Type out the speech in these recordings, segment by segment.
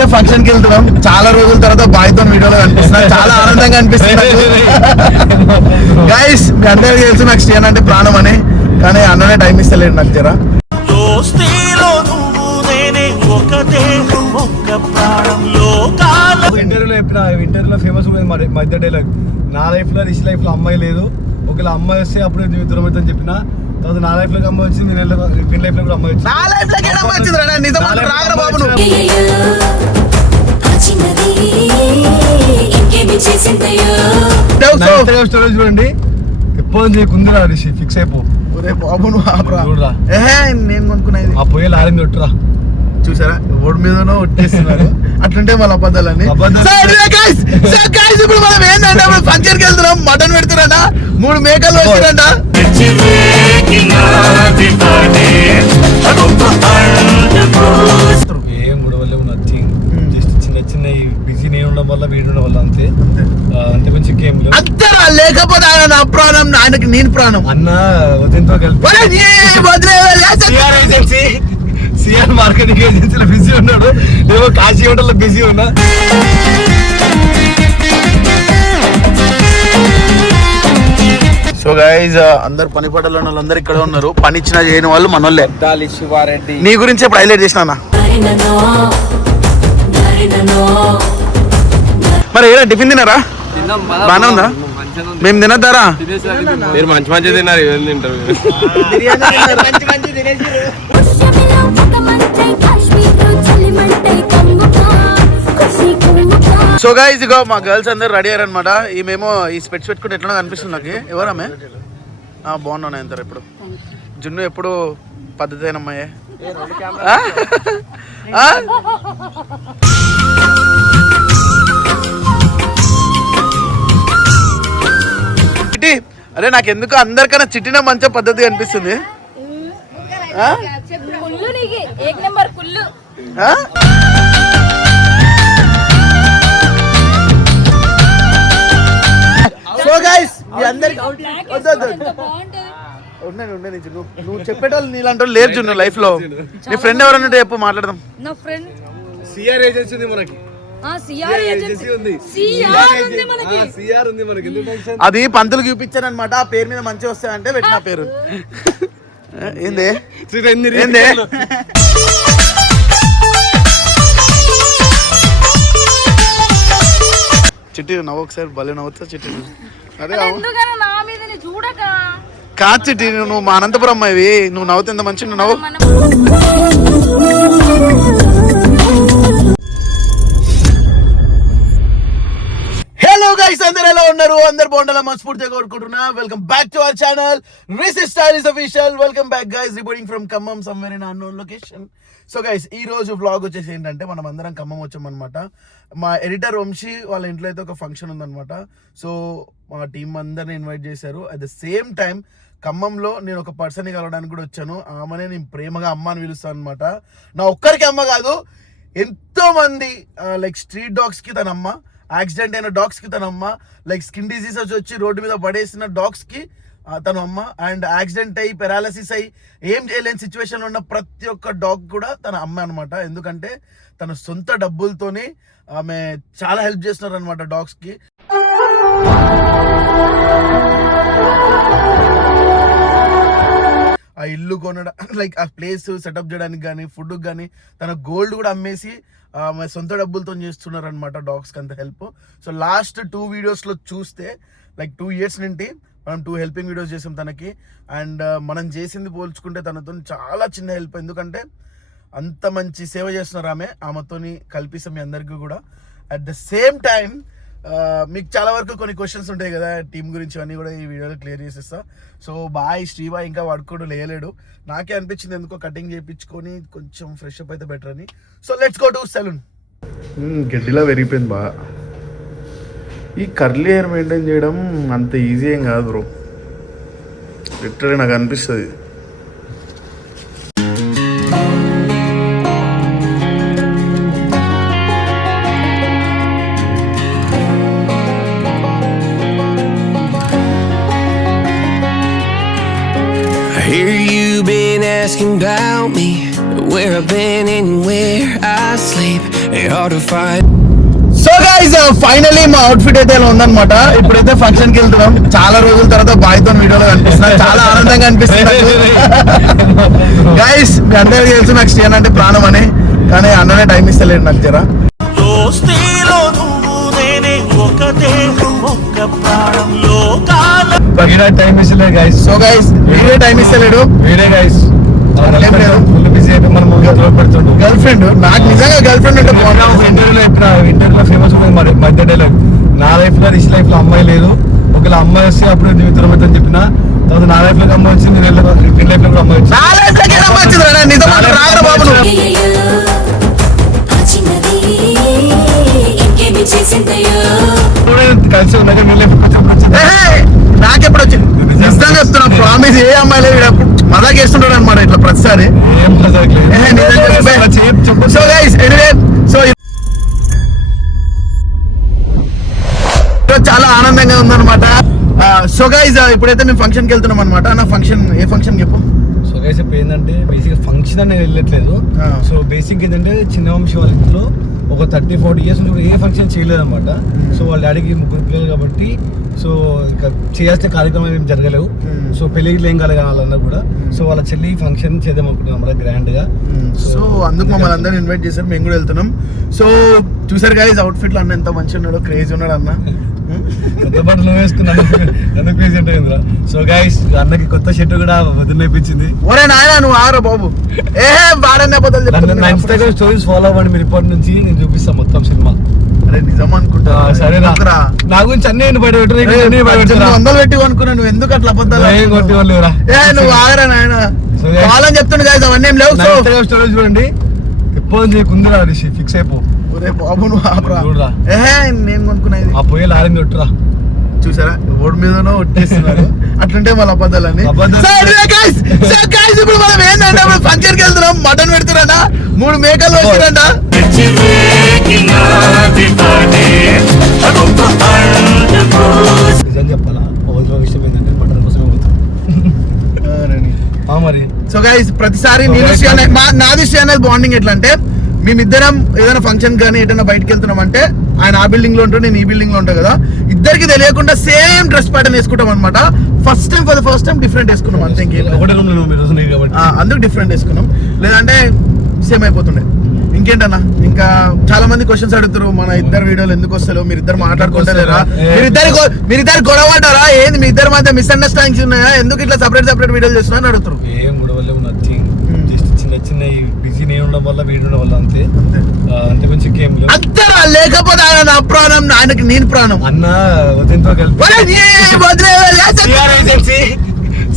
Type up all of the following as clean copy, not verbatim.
అయితే ఫంక్షన్ కి వెళ్తున్నాం. చాలా రోజుల తర్వాత బాయ్ తో వీడియోలో కనిపిస్తున్నా. చాలా ఆనందంగా అనిపిస్తుంది గైస్. మీ అందరికీ తెలుసు నాకు శ్రీయన్ అంటే ప్రాణం అని, కానీ అన్ననే టైం ఇస్తలేడు నాకు జరా. ఇంటర్వ్యూలో చెప్పిన, ఇంటర్వ్యూలో ఫేమస్ మధ్య డైలాగ్, నా లైఫ్ లో రిషి లైఫ్ లో అమ్మాయి లేదు, ఒకవేళ అమ్మాయి వస్తే అప్పుడు దూరం అవుతుందని చెప్పిన. తర్వాత నా లైఫ్ లోకి అమ్మాయి వచ్చింది, నేను లైఫ్ లో కూడా అమ్మాయి వచ్చింది. నా లైఫ్ లోకి అమ్మాయి వచ్చింది రా, నిజం రాగరా బాబు నువ్వు. స్టోరీ చూడండి, ఎప్పుడు కుందిరా రిషి, ఫిక్స్ అయిపో. బాబు నువ్వు నేను అనుకున్నాయి ఆ పోయే లారీని కొట్టురా. చూసారా ఓడి మీదనో ఒట్టేస్తున్నారు. అట్లుంటే వాళ్ళ అబద్ధాలని. ఇప్పుడు మనం ఏంటంటే ఫంక్షన్ కి వెళ్తున్నాం. మటన్ పెడుతున్నా, 3 మేకలు వచ్చిరంట. ఏం గొడవలే నథింగ్, జస్ట్ చిన్న చిన్న బిజీ నేను ఉండడం వల్ల వీడు ఉండడం వల్ల అంతే కొంచెం గేమ్ అంతరా. లేకపోతే ఆయన నా ప్రాణం, ఆయనకి నేను ప్రాణం. అన్న వదినతో కలిపి సిఆర్ మార్కెటింగ్ ఏజెన్సీలో బిజీ ఉన్నాడు, ఏమో కాశీ హోటల్లో బిజీ ఉన్నా. సో గైజ్ అందరు పని పడలో వాళ్ళందరూ ఇక్కడ ఉన్నారు. పని ఇచ్చిన చేయని వాళ్ళు మనోళ్ళే. శివారెడ్డి నీ గురించి ఇప్పుడు హైలైట్ చేసిన. మరి ఏడా టిఫిన్ తిన్నారా? బానే ఉందా? మేము తినద్దారా? మీరు మంచి మంచి తిన్నారు, ఏం తింటారు? సో గైస్ ఇగో మా గర్ల్స్ అందరు రెడీ అయ్యారనమాట. ఈమెమో ఈ స్పెట్స్ పెట్టుకుంటే ఎట్లా అనిపిస్తుంది నాకు. ఎవరమ్మే? బాగున్నాను ఎంత ఇప్పుడు. జున్ను ఎప్పుడు పద్ధతి అయినమ్మాయే. చిట్టి, అరే నాకు ఎందుకు అందరికన్నా చిట్టిన మంచి పద్ధతి అనిపిస్తుంది. సో గైస్ మీ అందరికి నువ్వు చెప్పేటోళ్ళు నీలాంటి వాళ్ళు లేరు జున్ను లైఫ్ లో. నీ ఫ్రెండ్ ఎవరన్నా చెప్పు, మాట్లాడదాం. నా ఫ్రెండ్ సిఆర్ ఏజెన్సీ ఉంది మనకి. అది పంతులు చూపించాను అనమాట. ఆ పేరు మీద మంచిగా వస్తాయంటే పెట్టిన పేరు ఏంది ఏంది. చిట్టి నవ్వు ఒకసారి, భలే నవ్వుతా చిట్టి. అదే కాదు చిట్టి, నువ్వు మా అనంతపురం అమ్మాయివి, నువ్వు నవ్వుతే ఎంత మంచిగా నవ్వు. హలో గైస్, అందరు ఎలా ఉన్నారు? అందరు బాగుండాలని మనస్ఫూర్తిగా కోరుకుంటున్నా. Welcome back to our channel Rishi stylish official. Welcome back guys, reporting from Khammam, somewhere in unknown location. So guys ఈ రోజు వ్లాగ్ వచ్చేసి ఏంటంటే మనం అందరం ఖమ్మం వచ్చామన్నమాట. మా ఎడిటర్ వంశీ వాళ్ళ ఇంట్లో అయితే ఒక ఫంక్షన్ ఉందన్నమాట. సో మా టీం అందరిని ఇన్వైట్ చేశారు. అట్ ద సేమ్ టైం ఖమ్మంలో నేను ఒక పర్సన్ని కలవడానికి కూడా వచ్చాను. ఆమెనే నేను ప్రేమగా అమ్మ అని పిలుస్తాను అనమాట. నా ఒక్కరికి అమ్మ కాదు, ఎంతో మంది లైక్ స్ట్రీట్ డాగ్స్ కి తన అమ్మ, యాక్సిడెంట్ అయిన డాగ్స్ కి తన అమ్మ, లైక్ స్కిన్ డిసీజెస్ వచ్చి రోడ్డు మీద పడేసిన డాగ్స్ కి తను అమ్మ, అండ్ యాక్సిడెంట్ అయ్యి పెరాలసిస్ అయ్యి ఏం చేయలేని సిచ్యువేషన్లో ఉన్న ప్రతి ఒక్క డాగ్ కూడా తన అమ్మ అనమాట. ఎందుకంటే తన సొంత డబ్బులతోని ఆమె చాలా హెల్ప్ చేస్తున్నారు అనమాట డాగ్స్ కి. ఆ ఇల్లు కొనడం, లైక్ ఆ ప్లేస్ సెటప్ చేయడానికి కానీ ఫుడ్ కానీ తన గోల్డ్ కూడా అమ్మేసి సొంత డబ్బులతో చేస్తున్నారు అనమాట డాగ్స్కి అంత హెల్ప్. సో లాస్ట్ 2 వీడియోస్లో చూస్తే లైక్ 2 years నుండి మనం 2 హెల్పింగ్ వీడియోస్ చేసాం తనకి. అండ్ మనం చేసింది పోల్చుకుంటే తనతో చాలా చిన్న హెల్ప్, ఎందుకంటే అంత మంచి సేవ చేస్తున్నారు ఆమెతోని కల్పిస్తాం మీ అందరికీ కూడా. అట్ ద సేమ్ టైం మీకు చాలా వరకు కొన్ని క్వశ్చన్స్ ఉంటాయి కదా టీం గురించి, అన్నీ కూడా ఈ వీడియోలో క్లియర్ చేసేస్తా. సో శ్రీబాయ్ ఇంకా వాడుకోడు లేయలేడు. నాకే అనిపించింది ఎందుకో కటింగ్ చేయించుకొని కొంచెం ఫ్రెష్ అప్ అయితే బెటర్ అని. So let's go to salon. గడ్డిలా పెరిగిపోయింది బాగా. ఈ కర్లీ హెయిర్ మెయింటైన్ చేయడం అంత ఈజీ ఏం కాదు బ్రో, లిటరల్లీ నాకు అనిపిస్తుంది. Asking about me, where I've been and where I sleep. They're hard to find. So guys finally మా అవుట్ఫిట్ అయితే ఇలా ఉందన్నమాట. ఇప్పుడైతే ఫంక్షన్ కి వెళ్తున్నాం. చాలా రోజుల తర్వాత బాయ్ తో వీడియోలో కనిపిస్తున్నా, చాలా ఆనందంగా అనిపిస్తుంది గైస్. మీ అందరికీ తెలుసు నాకు స్టేన్ అంటే ప్రాణం అని, కానీ అన్ననే టైం ఇస్తలేడు నాకు జరా. టైం ఇస్తలేదు గైస్. సో గైస్ వీడే టైం ఇస్తలేడు, వేరే గైస్ ఫుల్ బిజీ అయిపోయి మనం పెడుతుండు. Girl friend. నాకు నిజంగా గర్ల్ ఫ్రెండ్ అంటే బాగుంటుంది. ఇంటర్వ్యూలో ఫేమస్ ఉంది మధ్య డైలాగ్, నా లైఫ్ లో రిచ్ లైఫ్ లో అమ్మాయి లేదు, ఒకవేళ అమ్మాయి వస్తే అప్పుడు జీవితం అవుతుందని చెప్పిన తర్వాత నా లైఫ్ లో అమ్మాయి వచ్చింది, వీళ్ళ లైఫ్ లో కూడా అమ్మాయి వచ్చింది. నా లైఫ్ లోకి ఎలా వచ్చిందిరా? నిజం రాగరా బాబు నువ్వు. కలిసి ఉన్నాక నీ లైఫ్ నాకెప్పుడు వచ్చింది నిజంగా చెప్తున్నా, ప్రామిస్. ఏ అమ్మాయి లేదు, మజాక్ చేస్తుంటాడు అనమాట ఇట్లా ప్రతిసారి. ఏం సో గైస్ ఎనీవే, సో చాలా ఆనందంగా ఉందన్నమాట. సో గైస్ ఇప్పుడైతే మేము ఫంక్షన్ కి వెళ్తున్నాం అనమాట. నా ఫంక్షన్ ఏ ఫంక్షన్ చెప్పు. సో గైస్ ఇప్పుడు ఏంటంటే బేసిక్ ఫంక్షన్ అని వెళ్ళట్లేదు. సో బేసిక్ ఏంటంటే చిన్న వంశీ వాళ్ళ ఇంట్లో ఒక 30-40 ఇయర్స్ నుంచి ఏ ఫంక్షన్ చేయలేదు అనమాట. సో వాళ్ళ డాడీకి 3 పిల్లలు కాబట్టి సో ఇక చేయాల్సిన కార్యక్రమాలు ఏం జరగలేవు. సో పెళ్ళిళ్ళు ఏం కలగాలి వాళ్ళందరూ కూడా. సో వాళ్ళ చెల్లి ఫంక్షన్ చేద్దాం అనుకుంటున్నాం అన్నమాట గ్రాండ్ గా. సో అందుకు మమ్మల్ని అందరూ ఇన్వైట్ చేశారు, మేము కూడా వెళ్తున్నాం. సో చూసారు గైస్ అవుట్ఫిట్ లో అన్న ఎంత మంచిగా ఉన్నాడో, క్రేజీ ఉన్నాడు అన్న. కొత్త బట్టలు నువ్వు వేసుకున్నాను ఎందుకు క్రేజీ ఉంటుంది. సో గైస్ అన్నకి కొత్త షర్ట్ కూడా వదిలేపించింది. ఒరే నాయన నువ్వు ఆరా బాబు, ఏ బారన్న పోతాను. నా ఇన్స్టాగ్రామ్ స్టోరీస్ ఫాలో అవ్వండి మీరు, ఇప్పటి నుంచి నేను చూపిస్తాను మొత్తం సినిమా. అరే నిజం అనుకుంటా. సరే నా గురించి అన్ని బయట 100 పెట్టి అనుకున్నా, నువ్వు ఎందుకు అట్లా అబద్ధాలు కొట్టేవాళ్ళురా. నువ్వు ఆగరా నాయన కావాలని చెప్తుండే కదా, అవన్నీ ఏం లేవు. ఇన్స్టాగ్రామ్ స్టోరీస్ చూడండి, ఎప్పుడు కుందిరా ఫిక్స్ అయిపో. ఒరే బాబు నువ్వు ఆపరా. నేను కొనుక్కునేది ఆ పోయే లారీ కొట్టురా. చూసారా రోడ్ మీదనో ఒట్టేస్తున్నారు, అట్లుంటే మళ్ళీ అబద్ధాలని. ఇప్పుడు మనం ఏంటంటే ఫంక్షన్ కి వెళ్తున్నాం, మటన్ పెడుతున్నా, 3 మేకలు వచ్చిరంట. నిజం చెప్పాలా, విషయం ఏంటంటే మటన్ కోసమే పోతాం మరి. సో గైస్ ప్రతిసారి నాది శ్రీ బాండింగ్ ఎట్లా అంటే, మేమిద్దరం ఏదైనా ఫంక్షన్ కానీ ఏదైనా బయటకు వెళ్తున్నాం అంటే, ఆయన ఆ బిల్డింగ్ లో ఉంటాడు, నేను ఈ బిల్డింగ్ లో ఉంటాను కదా, ఇద్దరికి తెలియకుండా సేమ్ డ్రెస్ ప్యాటర్న్ వేసుకుంటాం అనమాట. ఫస్ట్ టైం డిఫరెంట్ వేసుకున్నాం అంతే, అందుకు డిఫరెంట్ వేసుకున్నాం, లేదంటే సేమ్ అయిపోతుండే. ఇంకేంటన్నా, ఇంకా చాలా మంది క్వశ్చన్స్ అడుగుతారు, మన ఇద్దరు వీడియోలు ఎందుకు వస్తలేవు, మీరిద్దరు మాట్లాడుకుంటారా, మీరిద్దరు గొడవ అంటారా, ఏంది మీ ఇద్దరు మధ్య మిస్అండర్స్టాండింగ్స్ ఉన్నాయా, ఎందుకు ఇట్లా సపరేట్ వీడియోలు చేస్తున్నా అని అడుగుతారు. ఏం గొడవలు నథింగ్, జస్ట్ చిన్న బిజీ నేను ఉండడం వల్ల వీడు ఉండడం వల్ల అంతే కొంచెం గేమ్ అంతరా. లేకపోతే ఆయన నా ప్రాణం, ఆయనకి నేను ప్రాణం అన్న. ఉదయంతో కలిపి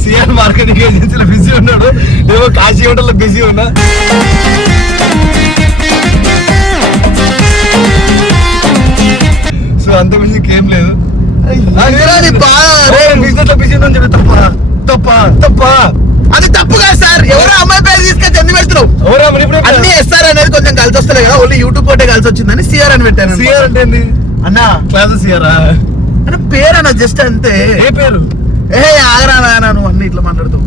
సిఆర్ మార్కెటింగ్ ఏజెన్సీలో బిజీ ఉన్నాడు, ఏమో కాశీ హోటల్లో బిజీ ఉన్నా. సో అంత బిజీ ఏం లేదు, బిజినెస్ లో బిజీ ఉందని చెప్పి తప్ప అది తప్పు కాదు సార్. ఎవరో అమ్మాయి పేరు తీసుకొచ్చి ఎందుకు పెడుతున్నావు? అన్ని ఎస్ఆర్ అనేది కొంచెం కలిసి వస్తలే కదా, ఓన్లీ యూట్యూబ్ ఒకటే కలిసి వచ్చిందని సిఆర్ అని పెట్టాను. సిఆర్ అంటే ఏంది అన్న? క్లాస్ సిఆర్ అన్న పేరు అన్న, జస్ట్ అంతే. ఏ పేరు? ఆగరా నాయన, నువ్వు అన్ని ఇట్లా మాట్లాడుతావు.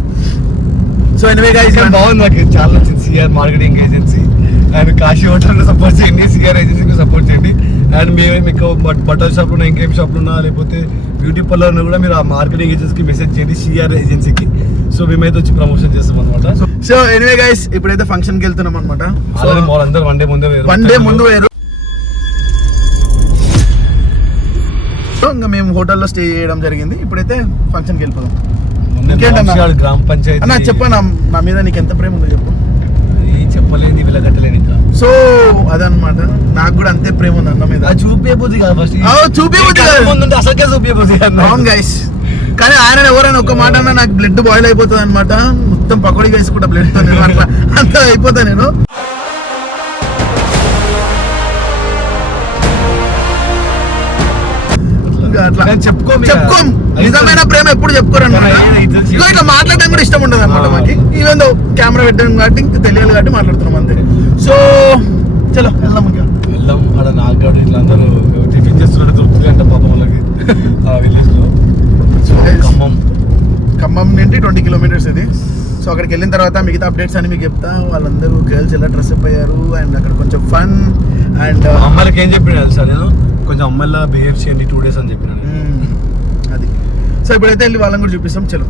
సో ఎనివే గైస్ బాగుంది, నాకు చాలా నచ్చింది CR marketing agency. And Kashi hotel support చేయండి, సిఆర్ ఏజెన్సీకి సపోర్ట్ చేయండి. అండ్ మీకు బట్టల షాప్ ఉన్నా, ఇంకేం షాప్లు ఉన్నా, లేకపోతే బ్యూటీ పార్లర్ ఉన్నా కూడా మీరు ఆ మార్కెటింగ్ ఏజెన్సీకి మెసేజ్ చేయండి, సిఆర్ ఏజెన్సీకి. సో మేమైతే వచ్చి ప్రమోషన్ చేస్తాం అనమాట. సో ఎనివే గైస్ ఇప్పుడైతే ఫంక్షన్ కి వెళ్తున్నాం అనమాట. అందరూ వన్ డే ముందు వేరు. ఇంకా మేము హోటల్లో స్టే చేయడం జరిగింది. ఇప్పుడైతే ఫంక్షన్ కి వెళ్ళిపోదాం. గ్రామ పంచాయతీ అన్న చెప్పనా, నా మీద నీకు ఎంత ప్రేమ ఉందో చెప్పు. చెప్పలేదు, వెళ్ళగట్టలేని. సో అదనమాట, నాకు కూడా అంతే ప్రేమ ఉంది అన్న మీద. చూపించబోద్ది కాదు, ఫస్ట్ చూపించబోద్ది కాదు, అసలుకే చూపించబోద్ది. అవును గైస్, కానీ ఆయన ఎవరైనా ఒక్క మాట అన్నా నాకు బ్లడ్ బాయిల్ అయిపోతుంది అనమాట. మొత్తం పకోడీ వేసుకుంటా బ్లడ్ తో, అట్లా అంతా అయిపోతా నేను. చెప్పుకో నిజమైన ప్రేమ ఎప్పుడు చెప్పుకోరన్నమాట. ఇట్లా మాట్లాడడం కూడా ఇష్టం ఉండదు అనమాట మాకు. ఈవెన్ కెమెరా పెట్టడం కాబట్టి ఇంకా తెలియాలి కాబట్టి మాట్లాడుతున్నాం అంతే. సో చలో వెళ్దాం. అక్కడ నాగాడు ఇట్లా అందరూ టిఫిన్ చేస్తున్నట్టు దొరుకుతుంది అంట పాపం వాళ్ళకి ఆ విలేజ్ లో. ఖమ్మం నుండి 20 కిలోమీటర్స్ ఇది. సో అక్కడికి వెళ్ళిన తర్వాత మిగతా అప్డేట్స్ అని మీకు చెప్తా. వాళ్ళందరూ గర్ల్స్ ఎలా డ్రెస్ అప్ అయ్యారు అండ్ అక్కడ కొంచెం ఫన్ అండ్ అమ్మాయిలకి ఏం చెప్పిన సార్ నేను కొంచెం అమ్మాయిలా బిహేవ్ చేయండి 2 days అని చెప్పిన అది. సో ఇప్పుడైతే వెళ్ళి వాళ్ళని కూడా చూపిస్తాం. చలో.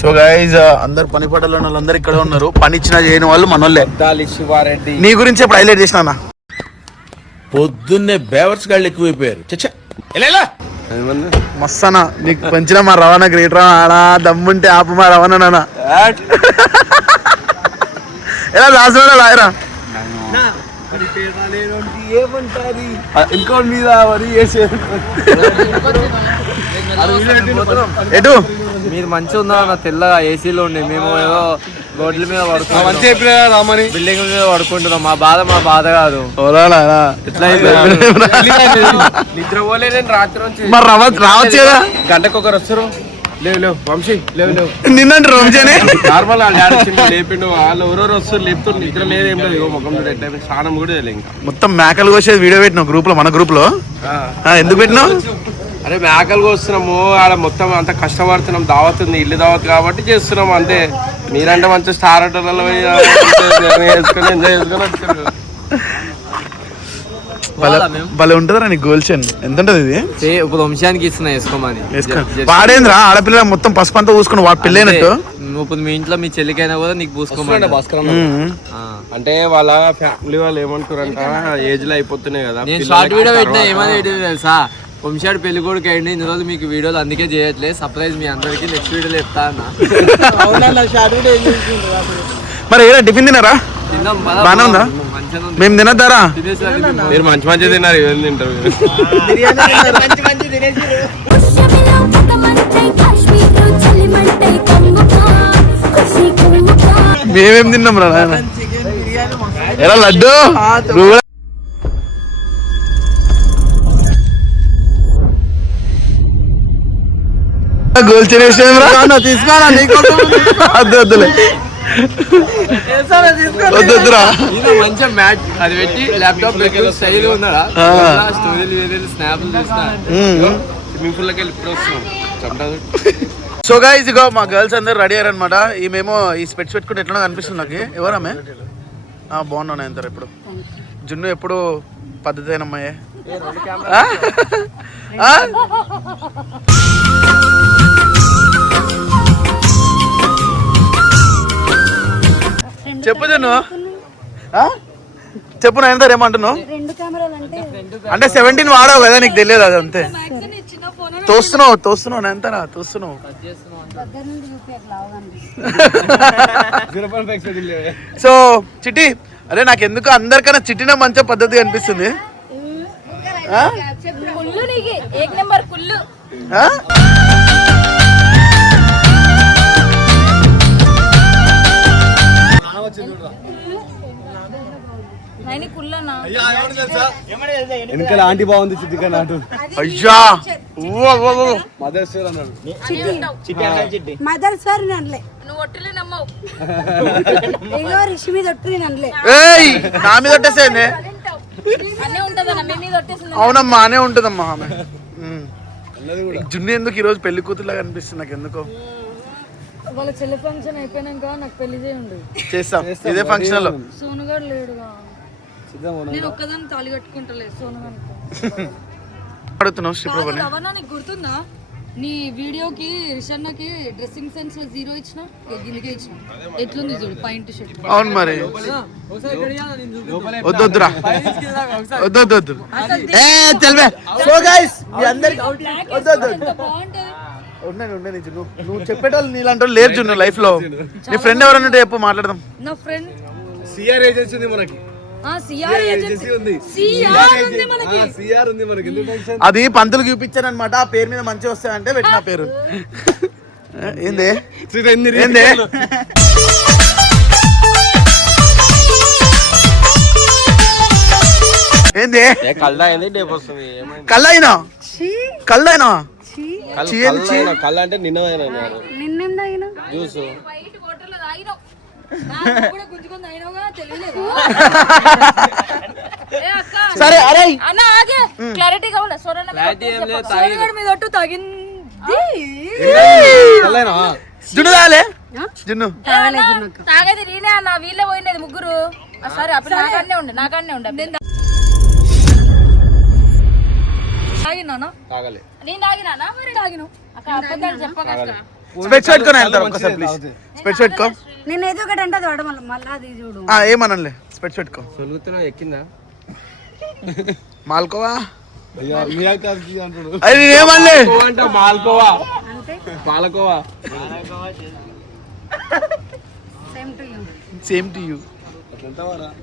సో గైజ్ అందరు పని పడాల వాళ్ళందరూ ఇక్కడ ఉన్నారు. పని ఇచ్చిన చేయని వాళ్ళు మనోళ్ళే. శివారెడ్డి నీ గురించి ఇప్పుడు హైలైట్ చేసిన పొద్దున్నే బేవర్స్ గాళ్ళు ఎక్కువైపోయారు. చచ్చా మస్తనా నీకు పంచిన మా రవాణా గ్రేట్ రా ఆడా దమ్ముంటే ఆపు మా రవాణా నాన్న ఎలా రాసుడా లాయరా ఇంకో మీద ఎటు మీరు మంచిగా ఉందా నా తెల్లగా ఏసీలో ఉండి మేము ఏదో రోడ్ల మీద పడుకుంటున్నాం రామని బిల్డింగ్ మీద పడుకుంటున్నాం. మా బాధ కాదు. ఎట్లా నిద్ర పోలే నేను రాత్రి నుంచి. మరి రావచ్చు కదా గంటకు ఒకరు వస్తారు. లేవు వంశీ లేవు నిన్నంటే రోజనే నార్మల్ లేపిండు వాళ్ళు ఎవరెవరు వస్తారు లేపుతారు. నిద్ర లేదు ఏం లేదు. ముఖం ఎట్లా స్నానం కూడా తెలియదు. ఇంకా మొత్తం మేకలు కోసేది వీడియో పెట్టినావు గ్రూప్ లో, మన గ్రూప్ లో. ఎందుకు పెట్టినావు? అరే మేకలు వస్తున్నాము ఆడ మొత్తం అంత కష్టపడుతున్నాం. దావత్ ఉంది, ఇల్లు దావత్ కాబట్టి చేస్తున్నాం అంతే. మీరంటే మంచి స్టార్ హోటల్లో వేసుకొని ఎంజాయ్ చేసుకొని వచ్చారు. భలే ఉంటుందా నీకు గోల్చెన్? ఎంత ఉంటది ఇది? ఇప్పుడు వంశానికి ఇస్తున్నా వేసుకోమని. వాడేంద్రా ఆడపిల్ల మొత్తం పసుపు అంతా పూసుకుని వాడు పెళ్ళైనట్టు. ఇప్పుడు మీ ఇంట్లో మీ చెల్లికైనా కూడా నీకు పూసుకోమని భాస్కర్. అంటే వాళ్ళ ఫ్యామిలీ వాళ్ళు ఏమంటారంట ఏజ్ లో అయిపోతున్నాయి కదా. నేను షార్ట్ వీడియో పెట్టినా ఏమని పెట్టింది తెలుసా? వంశాడు పెళ్లి కొడుకు అయింది ఇన్ని రోజులు మీకు వీడియోలు అందుకే చేయట్లేదు. సర్ప్రైజ్ మీ అందరికి నెక్స్ట్ వీడియోలో చెప్తా అన్న. మరి ఏదో టిఫిన్ తిన్నారా? బానే ఉందా? మేము తినద్దారా? మీరు మంచి తిన్నారు. ఏం తింటారు? మేమేం తిన్నాం రా నాయన. ఎలా లడ్డు గోల్ తీసుకోవాలా? వద్దులే వద్దురా. మంచిగా మ్యాట్ అది పెట్టి ల్యాప్టాప్ స్టైల్ ఉన్నారా? స్టోరీలు వేరే స్నాప్లు చూసిన స్విమ్మింగ్ పూల్ లోకి వెళ్ళి ఇప్పుడు వస్తున్నాం. సో గైస్ ఇగో మా గర్ల్స్ అందరు రెడీ అయ్యారు అనమాట. ఈమెమో ఈ స్పెట్స్ పెట్టుకుంటే ఎట్లా కనిపిస్తుంది నాకు. ఎవరామె? బాగున్నాను ఎంత ఇప్పుడు. జున్ను ఎప్పుడు పద్ధతి అయిన అమ్మాయే. చెప్పు జున్ను, చెప్పు నా ఎంత ఏమంటున్నావు? అంటే 17 వాడావు కదా, నీకు తెలియదు అది అంతే. తోస్తున్నావు ఎంతనా తోస్తున్నావు. సో చిట్టి, అరే నాకు ఎందుకు అందరికన్నా చిట్టిన మంచి పద్ధతి అనిపిస్తుంది. వెనకాల ఆంటీ బాగుంది చిట్టి నాటు. అయ్యా నా మీద ఒట్టేసేయండి. అవునమ్మా అనే ఉంటుందమ్మా ఆమె. జున్ను ఎందుకు ఈరోజు పెళ్లి కూతురులాగా అనిపిస్తుంది నాకు ఎందుకో. వాళ్ళ చెల్లి ఫంక్షన్ అయిపోయినాక నాకు పెళ్లి చేయండి. చేస్తాం ఇదే ఫంక్షన్ లో. సోనుగాడు లేడుగా, నేను ఒక్కదాన్ని తాళి కట్టుకుంటలే. సోనుగాడు అడుగుతున్నావు శ్రీప్రభని. నీకు గుర్తుందా నీ వీడియోకి రిషన్నకి డ్రెస్సింగ్ సెన్స్ 0 ఇచ్చిన గిలిగే ఇచ్చిన. ఎట్లుంది చూడు పాయింట్ షర్ట్. అవును మరి వద్దొద్దురా వద్దొద్దు. ఉండండి జున్ను, నువ్వు చెప్పేటోళ్ళు నీలాంటి లేరు జున్ను లైఫ్ లో. నీ ఫ్రెండ్ ఎవరన్నట్టు చెప్పు మాట్లాడదాం. నా ఫ్రెండ్ సిఆర్ ఏజెన్సీ ఉంది మనకి. అది పంతులు చూపించాను అనమాట. ఆ పేరు మీద మంచిగా వస్తాయంటే పెట్టిన పేరు ఏంది ఏంది. ఏంది కళ్ళైనా కళ్ళైనా కళ్ళ అంటే నిన్న జ్యూస్ సరే అరే క్లారిటీ కావాలా? సోనుగాడు మీద ఒట్టు తగింది. జున్ను తాగలే జున్ను తాగేది నేనే అన్న వీళ్ళే పోయినది ముగ్గురు సరే అప్పుడు నాకన్నే ఉండే తాగినా తాగలే నేను తాగినా మరి తాగిను అక్క అబద్ధాలు చెప్పక స్పెట్స్ పెట్టుకొని వెళ్తారు ఒక్కసారి ప్లీజ్ స్పెట్స్ పెట్టుకో నేను ఏదో ఒకటి అంటే వాడు మళ్ళీ అది చూడు ఏమనలే స్పెట్స్ పెట్టుకో సొలుగుతున్నావు ఎక్కిందా మాల్కోవా అంటాడు అది నేనేమనలే అంట palkova palkova same to you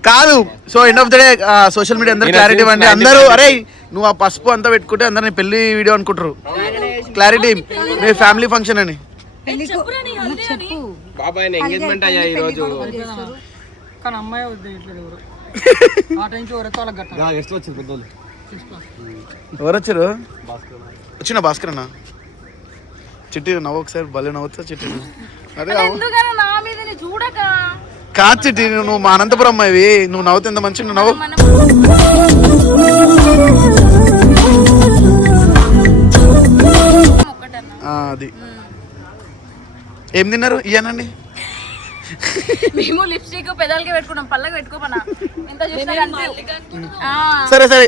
కాదు so end of the day social media అందరూ క్లారిటీ ఇవ్వండి అందరూ అరే నువ్వు ఆ పసుపు అంతా పెట్టుకుంటే అందరు నీ పెళ్లి వీడియో అనుకుంటారు క్లారిటీ మీ ఫ్యామిలీ ఫంక్షన్ అని బాబాయ్ ఎంగేజ్మెంట్ అయ్యా ఈ రోజు కానీ అమ్మాయి వద్దు ఎవరు ఆ టైం ఎవరైతే వాళ్ళకి గట్ట ఎట్లా వచ్చింది పెద్దోళ్ళు ఎవరు వచ్చారు వచ్చిన భాస్కర్ అన్న చిట్టి నవ్వు ఒకసారి భలే నవ్వుతా చిట్టి అదే ఎందుకన్నా నా మీద నీ చూడక కాదు చిట్టి నువ్వు మా అనంతపురం అమ్మాయివి నువ్వు నవ్వుతే ఎంత మంచిగా నువ్వు నవ్వు అది ఏం తిన్నారు ఇయ్యానండి మేము లిప్స్టిక్ పెదాలకి పెట్టుకున్నాం పళ్ళకి పెట్టుకోమన్నా ఎంత చూసినా సరే సరే